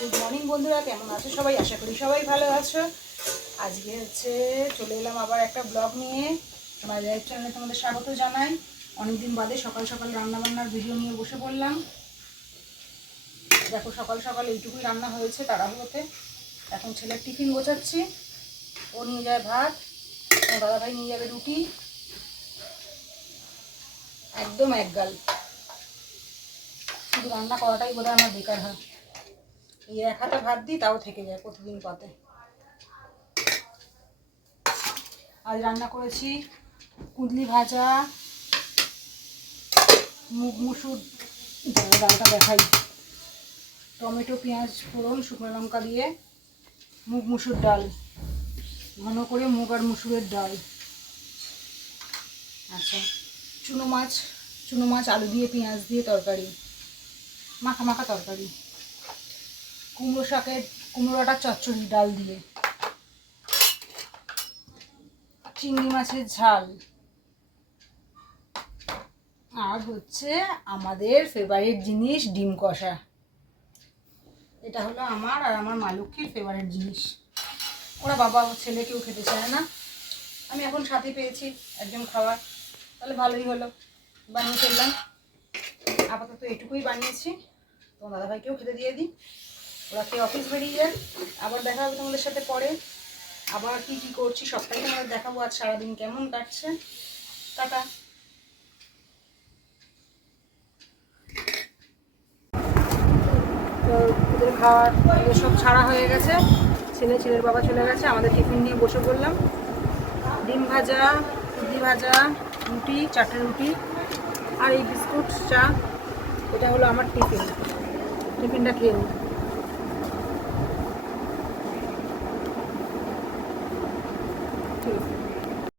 Good morning বন্ধুরা, কেমন আছো সবাই? আশা করি সবাই ভালো আছো। আজকে হচ্ছে চলে এলাম আবার একটা ব্লগ নিয়ে। আমার লাইভ চ্যানেলে তোমাদের স্বাগত জানাই। অনেকদিন বাদে সকাল সকাল রান্না বান্নার ভিডিও নিয়ে বসে পড়লাম। দেখো, সকাল সকাল এইটুকুই রান্না হয়েছে তাড়াহুড়োতে। এখন ছেলের টিফিন গোছাচ্ছি। ও নিয়ে যায় ভাত। দাদাভাই নিয়ে যাবে রুটি। একদম একগাল। শুধু রান্না করাটাই বোধহয় আমার বেকার হয় এই এক হাতে ভাত দিই, তাও থেকে যায় প্রতিদিন পাতে। আজ রান্না করেছি কুদলি ভাজা, মুগ মুসুর ডাল ডালটা দেখাই। টমেটো, পেঁয়াজ, ফোড়ন, শুকনো লঙ্কা দিয়ে মুগ মুসুর ডাল। ঘন করে মুগ আর মুসুরের ডাল। আচ্ছা চুনো মাছ চুনো মাছ, আলু দিয়ে, পেঁয়াজ দিয়ে তরকারি। মাখা মাখা তরকারি। কুমড়ো শাকের কুমড়োটা চচ্চড়ি, ডাল দিয়ে। চিংড়ি মাছের ঝাল। আর হচ্ছে আমাদের ফেভারিট জিনিস ডিম কষা। এটা হলো আমার আর আমার মালুক্ষীর ফেভারিট জিনিস। ওরা বাবা ছেলে কেউ খেতে চায় না। আমি এখন সাথে পেয়েছি একজন খাবার তাহলে ভালোই হলো। বানিয়ে ফেললাম। আপাতত এটুকুই বানিয়েছি। তোমার দাদাভাইকেও খেতে দিয়ে দিই। ওরা খেয়ে অফিস বেরিয়ে যায়? আবার দেখা হবে তোমাদের সাথে পরে। আবার কি কি করছি সবটাই তোমাদের দেখাবো। আজ সারাদিন কেমন কাটছে। টাটা। তো ওদের খাওয়ার সব ছাড়া হয়ে গেছে। ছেলে, ছেলের বাবা চলে গেছে। আমাদের টিফিন নিয়ে বসে পড়লাম। ডিম ভাজা ইডলি ভাজা, রুটি চারটে রুটি আর এই বিস্কুট, চা। এটা হলো আমার টিফিন। টিফিনটা খেয়ে নিই। ঠিক আছে